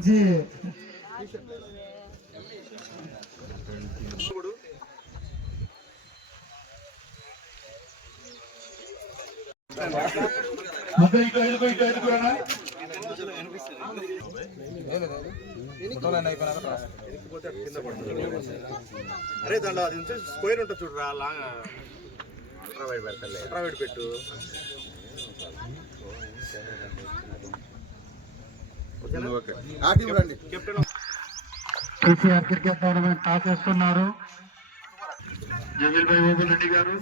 మంచి అరే దాంట్లో అది ఉంటే స్క్వేర్ ఉంటుంది చూడరా long. Ultra wide ultra wide పెట్టు. కేసీఆర్ క్రికెట్ టోర్నమెంట్ టాస్ చేస్తున్నారు. జమీల్ భాయ్ రెడ్డి గారు.